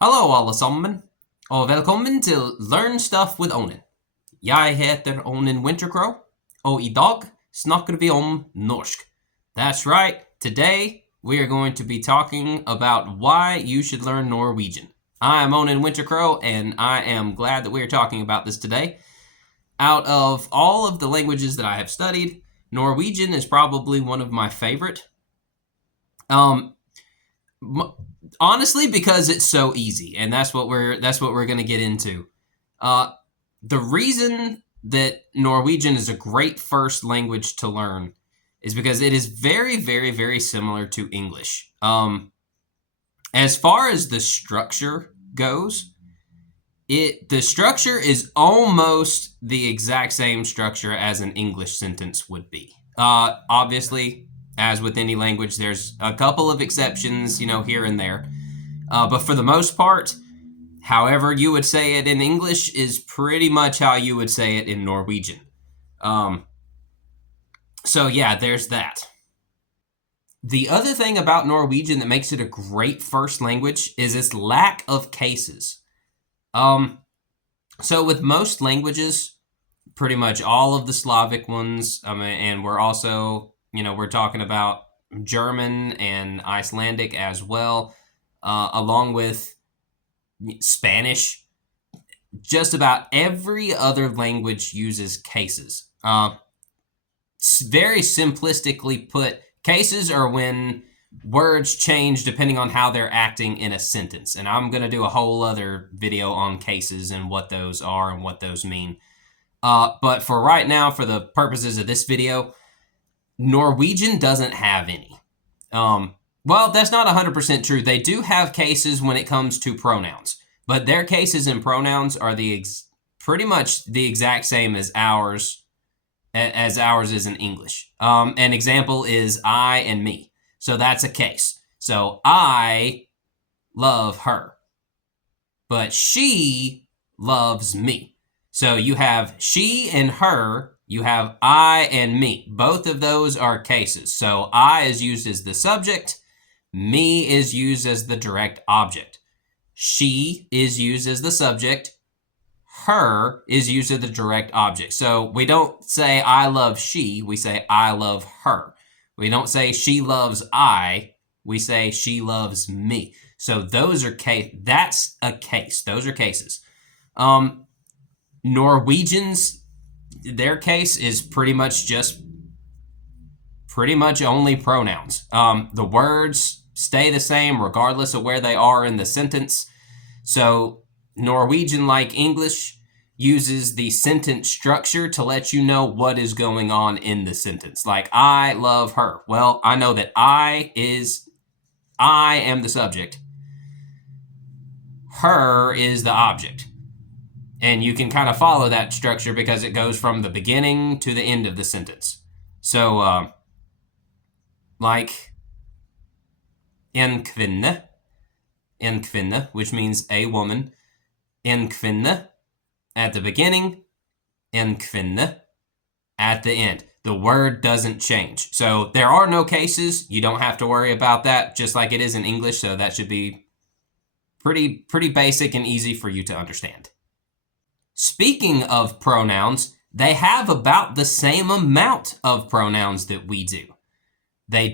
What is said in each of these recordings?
Hallo alle sammen, og velkommen til Learn Stuff with Onen. Jeg heter Onen Wintercrow, og I dag snakker vi om norsk. That's right, today we are going to be talking about why you should learn Norwegian. I am Onen Wintercrow, and I am glad that we are talking about this today. Out of all of the languages that I have studied, Norwegian is probably one of my favorite. Honestly, because it's so easy, and that's what we're going to get into. The reason that Norwegian is a great first language to learn is because it is very, very, very similar to English. As far as the structure goes, the structure is almost the exact same structure as an English sentence would be. Obviously, as with any language, there's a couple of exceptions, here and there. But for the most part, however you would say it in English is pretty much how you would say it in Norwegian. So yeah, there's that. The other thing about Norwegian that makes it a great first language is its lack of cases. So with most languages, pretty much all of the Slavic ones, and we're also, we're talking about German and Icelandic as well, along with Spanish. Just about every other language uses cases. Very simplistically put, cases are when words change depending on how they're acting in a sentence. And I'm going to do a whole other video on cases and what those are and what those mean. But for right now, for the purposes of this video, Norwegian doesn't have any. Well, that's not 100% true. They do have cases when it comes to pronouns, but their cases and pronouns are pretty much the exact same as ours is in English. An example is I and me. So that's a case. So I love her, but she loves me. So you have she and her, you have I and me. Both of those are cases. So I is used as the subject, me is used as the direct object. She is used as the subject, her is used as the direct object. So we don't say I love she, we say I love her. We don't say she loves I, we say she loves me. So those are that's a case. Those are cases. Norwegians, their case is pretty much only pronouns. The words stay the same regardless of where they are in the sentence. So Norwegian, like English, uses the sentence structure to let you know what is going on in the sentence. Like, I love her. Well, I know that I am the subject. Her is the object. And you can kind of follow that structure because it goes from the beginning to the end of the sentence. So, like, en kvinne, which means a woman. En kvinne at the beginning, en kvinne at the end. The word doesn't change. So there are no cases. You don't have to worry about that, just like it is in English. So that should be pretty basic and easy for you to understand. Speaking of pronouns, they have about the same amount of pronouns that we do. They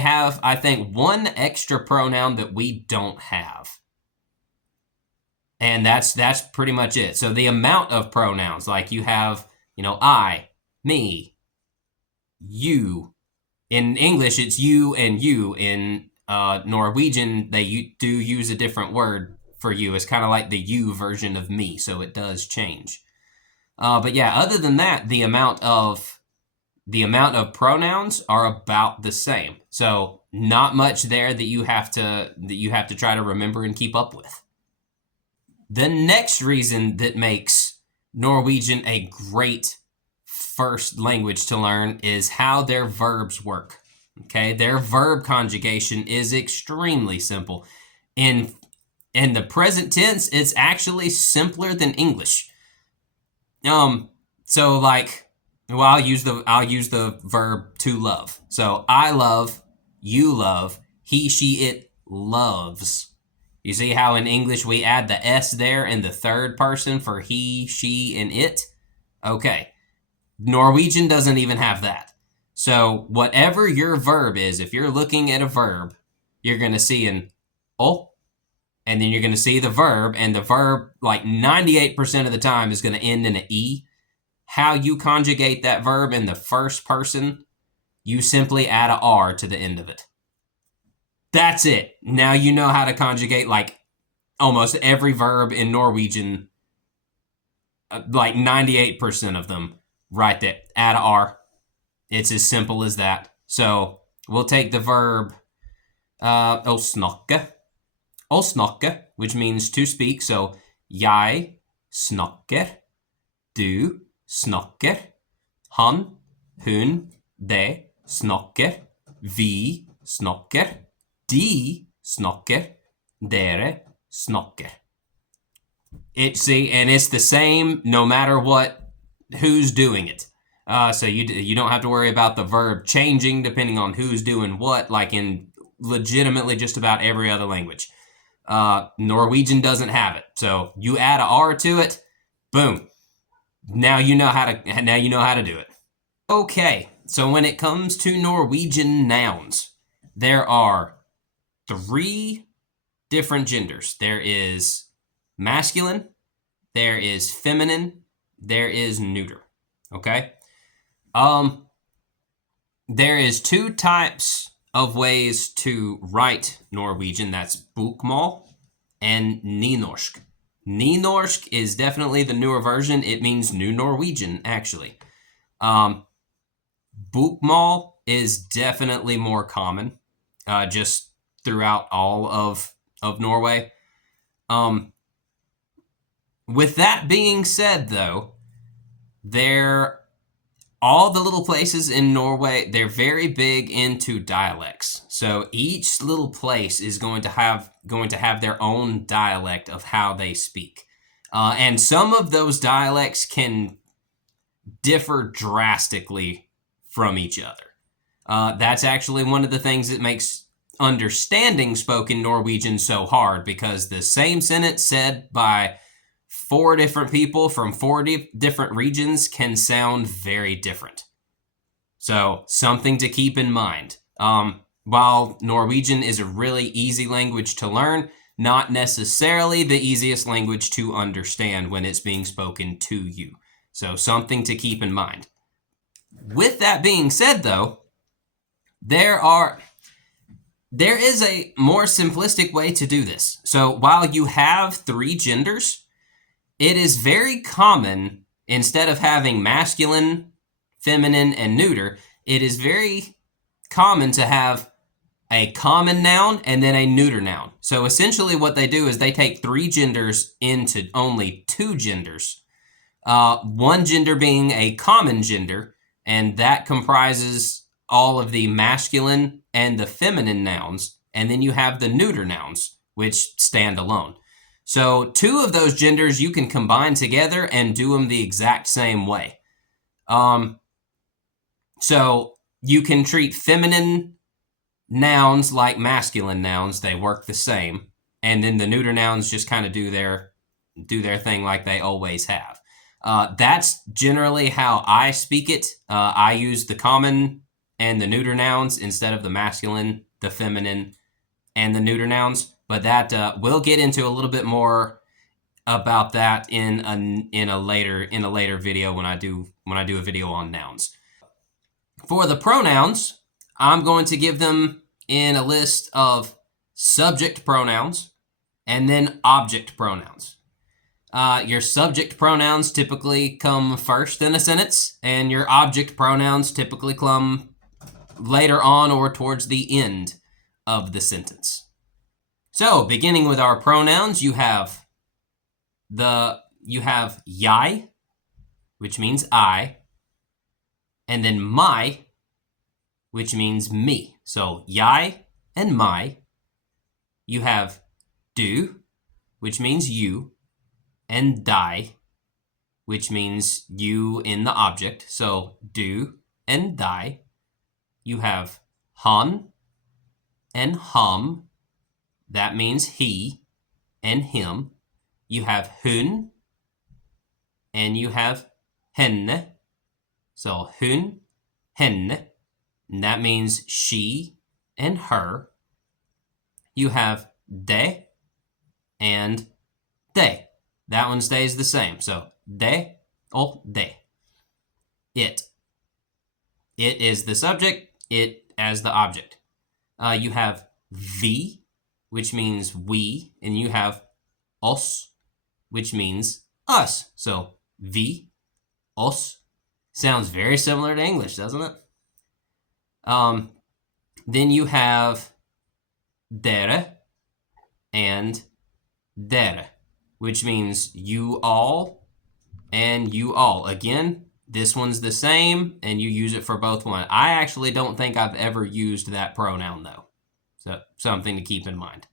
have, I think, one extra pronoun that we don't have. And that's pretty much it. So the amount of pronouns, like you have, I, me, you. In English, it's you and you. In Norwegian, they do use a different word for you. It's kind of like the you version of me, so it does change. But yeah, other than that, the amount of pronouns are about the same. So not much there that you have to try to remember and keep up with. The next reason that makes Norwegian a great first language to learn is how their verbs work. Okay, their verb conjugation is extremely simple. In the present tense, it's actually simpler than English. So like, well, I'll use the verb to love. So I love, you love, he, she, it loves. You see how in English we add the S there in the third person for he, she, and it? Okay. Norwegian doesn't even have that. So whatever your verb is, if you're looking at a verb, you're going to see an O, and then you're going to see the verb, and the verb, like 98% of the time, is going to end in an E. How you conjugate that verb in the first person, you simply add a R to the end of it. That's it. Now you know how to conjugate like almost every verb in Norwegian, like 98% of them right there. Add a R. It's as simple as that. So we'll take the verb å snakke. Å snakke, which means to speak. So jeg snakker. Du snakker. Han, hun, det snakker. Vi snakker. De snakker. Dere snakker. And it's the same no matter who's doing it. So you don't have to worry about the verb changing depending on who's doing what, like in legitimately just about every other language. Norwegian doesn't have it. So you add an R to it, boom. Now you know how to do it. Okay, so when it comes to Norwegian nouns, there are 3 different genders. There is masculine, there is feminine, there is neuter. Okay? There is 2 types of ways to write Norwegian. That's bokmål and nynorsk. Nynorsk is definitely the newer version. It means New Norwegian, actually. Bokmål is definitely more common, just throughout all of Norway. With that being said, though, all the little places in Norway, they're very big into dialects. So each little place is going to have their own dialect of how they speak. And some of those dialects can differ drastically from each other. That's actually one of the things that makes understanding spoken Norwegian so hard, because the same sentence said by 4 different people from 4 different regions can sound very different. So something to keep in mind. While Norwegian is a really easy language to learn, not necessarily the easiest language to understand when it's being spoken to you. So something to keep in mind. With that being said, though, there is a more simplistic way to do this. So while you have 3 genders, it is very common, instead of having masculine, feminine, and neuter, it is very common to have a common noun and then a neuter noun. So essentially what they do is they take 3 genders into only 2 genders. One gender being a common gender, and that comprises all of the masculine and the feminine nouns, and then you have the neuter nouns, which stand alone. So 2 of those genders you can combine together and do them the exact same way. So you can treat feminine nouns like masculine nouns. They work the same. And then the neuter nouns just kind of do their thing like they always have. That's generally how I speak it. I use the common and the neuter nouns instead of the masculine, the feminine, and the neuter nouns. But that we'll get into a little bit more about that in a later video when I do a video on nouns. For the pronouns, I'm going to give them in a list of subject pronouns and then object pronouns. Your subject pronouns typically come first in a sentence, and your object pronouns typically come later on or towards the end of the sentence. So, beginning with our pronouns, you have jeg, which means I, and then my, which means me. So, jeg and my. You have du, which means you, and deg, which means you in the object. So, du and deg. You have han and ham. That means he. and him. You have hun, and you have henne. So hun, henne, and that means she and her. You have de and de. That one stays the same. So de or de. It. It is the subject, it as the object. You have vi, which means we, and you have os, which means us. So vi, os, sounds very similar to English, doesn't it? Then you have dere and dere, which means you all and you all. Again, this one's the same, and you use it for both one. I actually don't think I've ever used that pronoun, though. So something to keep in mind.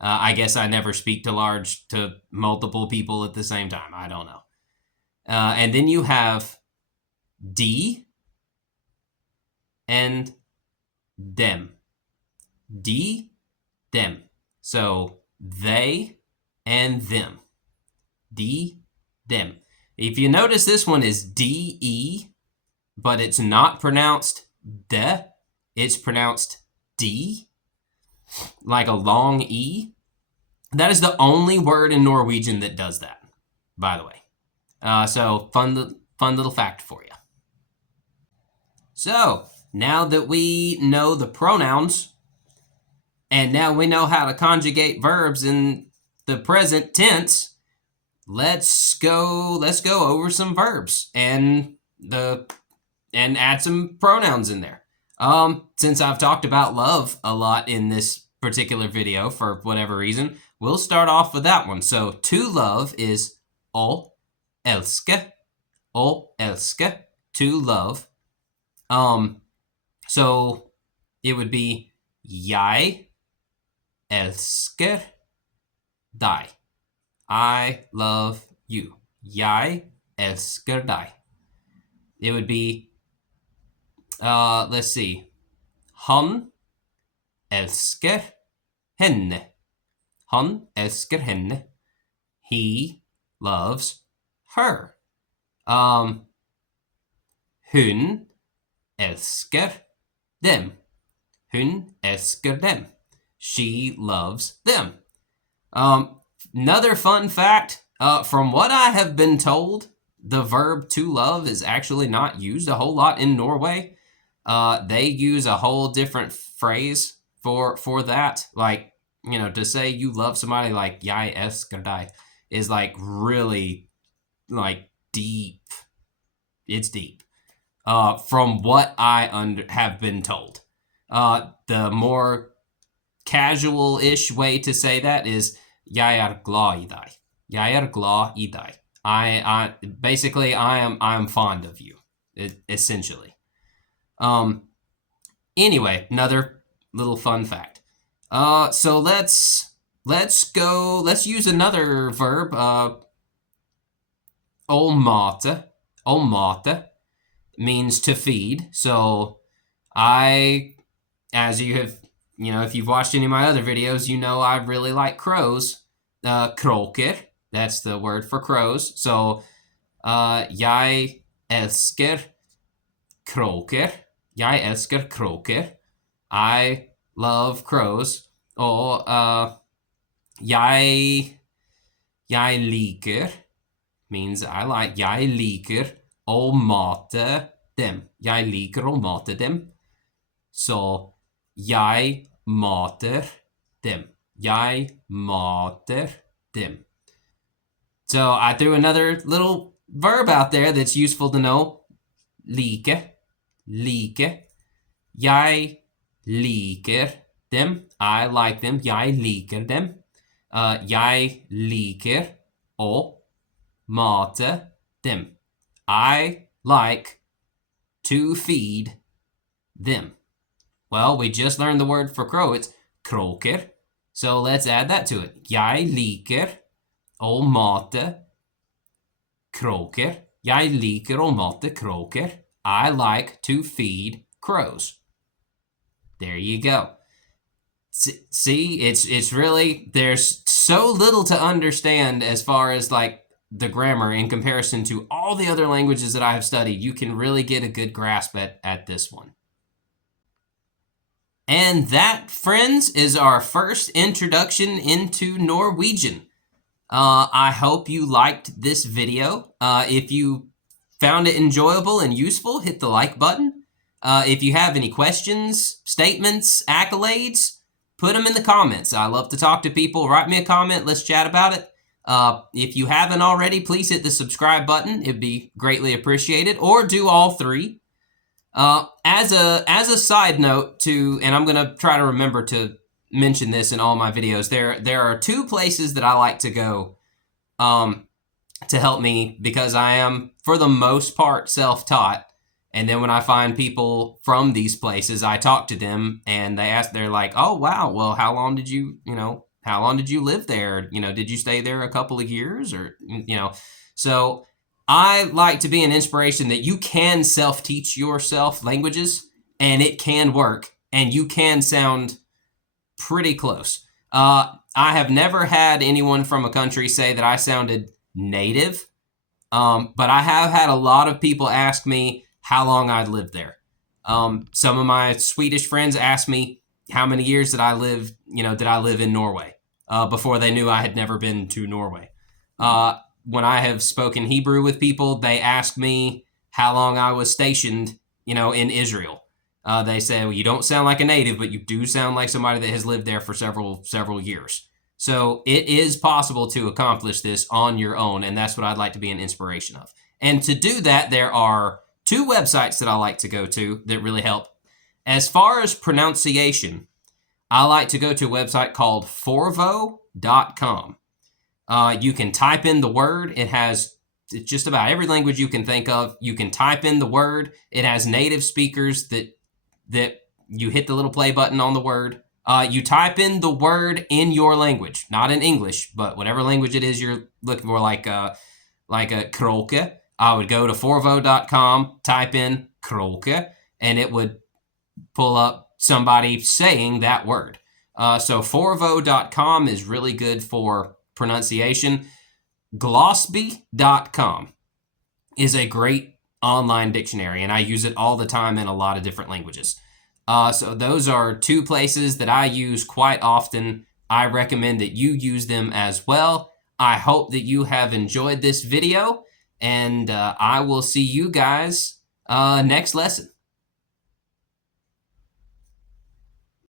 I guess I never speak to multiple people at the same time. I don't know. And then you have de and dem. De, dem. So they and them. De, dem. If you notice, this one is de, but it's not pronounced de. It's pronounced d, like a long e. That is the only word in Norwegian that does that, by the way. So fun little fact for you. So now that we know the pronouns, and now we know how to conjugate verbs in the present tense, let's go over some verbs and add some pronouns in there. Since I've talked about love a lot in this particular video for whatever reason, we'll start off with that one. So to love is å elske, to love. So it would be jeg elsker deg. I love you. Jeg elsker deg. It would be, let's see. Han elsker henne. Han elsker henne. He loves her. Hun elsker dem. Hun elsker dem. She loves them. Another fun fact, from what I have been told, the verb to love is actually not used a whole lot in Norway. They use a whole different phrase for that. Like, you know, to say you love somebody, like jeg elsker deg, is like really like deep. It's deep. From what I have been told. The more casual-ish way to say that is jeg glad I deg. Jeg glad I deg. Basically I'm fond of you, essentially. Anyway, another little fun fact. So let's use another verb. Å mate means to feed. So as you have, if you've watched any of my other videos, I really like crows. Kråker, that's the word for crows. So jeg elsker kråker. Jeg elsker kråker. I love crows. Og jeg liker means I like. Jeg liker å mate dem. Jeg liker å mate dem. Så jeg mater dem. Jeg mater dem. So I threw another little verb out there that's useful to know. Like. Jeg liker dem. I like them. Jeg liker dem. Jeg liker å mate dem. I like to feed them. Well, we just learned the word for crow. It's kråker. So let's add that to it. Jeg liker å mate kråker. Jeg liker å mate kråker. I like to feed crows. There you go. See, it's really, there's so little to understand as far as like the grammar in comparison to all the other languages that I have studied. You can really get a good grasp at this one. And that, friends, is our first introduction into Norwegian. I hope you liked this video. If you found it enjoyable and useful, hit the like button. If you have any questions, statements, accolades, put them in the comments. I love to talk to people. Write me a comment. Let's chat about it. If you haven't already, please hit the subscribe button. It'd be greatly appreciated. Or do all three. As a side note to, and I'm gonna try to remember to mention this in all my videos, there are two places that I like to go to help me, because I am for the most part self-taught. And then when I find people from these places, I talk to them and they're like, oh wow, well how long did you live there? Did you stay there a couple of years, or so I like to be an inspiration that you can self-teach yourself languages, and it can work, and you can sound pretty close. I have never had anyone from a country say that I sounded native, but I have had a lot of people ask me how long I'd lived there. Some of my Swedish friends asked me how many years did I live in Norway, before they knew I had never been to Norway. When I have spoken Hebrew with people, they ask me how long I was stationed, in Israel. They say, well, you don't sound like a native, but you do sound like somebody that has lived there for several years. So it is possible to accomplish this on your own, and that's what I'd like to be an inspiration of. And to do that, there are two websites that I like to go to that really help. As far as pronunciation, I like to go to a website called forvo.com. You can type in the word. It has just about every language you can think of. You can type in the word. It has native speakers that you hit the little play button on the word. You type in the word in your language, not in English, but whatever language it is you're looking for, like a kroke. I would go to forvo.com, type in kroke, and it would pull up somebody saying that word. So forvo.com is really good for pronunciation. Glossby.com is a great online dictionary, and I use it all the time in a lot of different languages. So those are two places that I use quite often. I recommend that you use them as well. I hope that you have enjoyed this video, and I will see you guys next lesson.